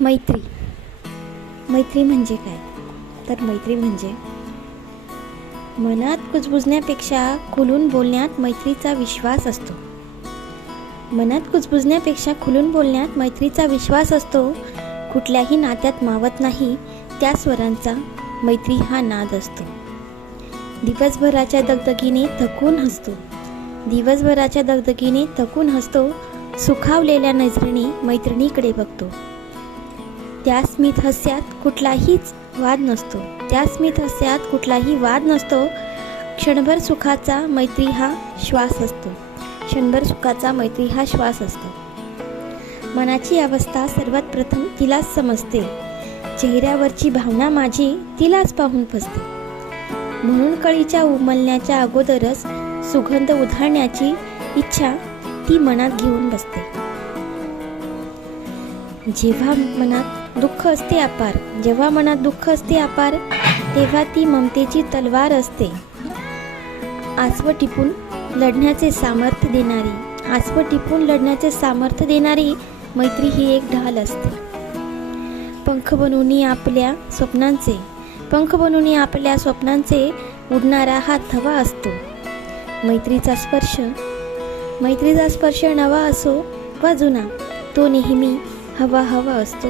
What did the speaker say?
मैत्री मैत्री म्हणजे काय? तर मैत्री म्हणजे मनात कुजबुजण्यापेक्षा खुलून बोलण्यात मैत्रीचा विश्वास असतो. मनात कुजबुजण्यापेक्षा खुलून बोलण्यात मैत्रीचा विश्वास असतो. कुठल्याही नात्यात मावत नाही त्या स्वरांचा मैत्री हा नाद असतो. दिवसभराच्या दगदगीने थकून हसतो. सुखावलेल्या नजरेने मैत्रिणीकडे बघतो. त्या स्मित हास्यात कुठलाहीच वाद नसतो. क्षणभर सुखाचा मैत्री हा श्वास असतो. मनाची अवस्था सर्वात प्रथम तिलाच समजते. चेहऱ्यावरची भावना माझी तिलाच पाहून फसते. म्हणून कळीच्या उमलण्याच्या अगोदरच सुगंध उधळण्याची इच्छा ती मनात घेऊन बसते. जेव्हा मनात दुःख असते अपार तेव्हा ती ममतेची तलवार असते. आसव टिपून लढण्याचे सामर्थ्य देणारी मैत्री ही एक ढाल असते. पंख बनवून आपल्या स्वप्नांचे उडणारा हा थवा असतो. मैत्रीचा स्पर्श नवा असो वा जुना, तो नेहमी हवा असतो.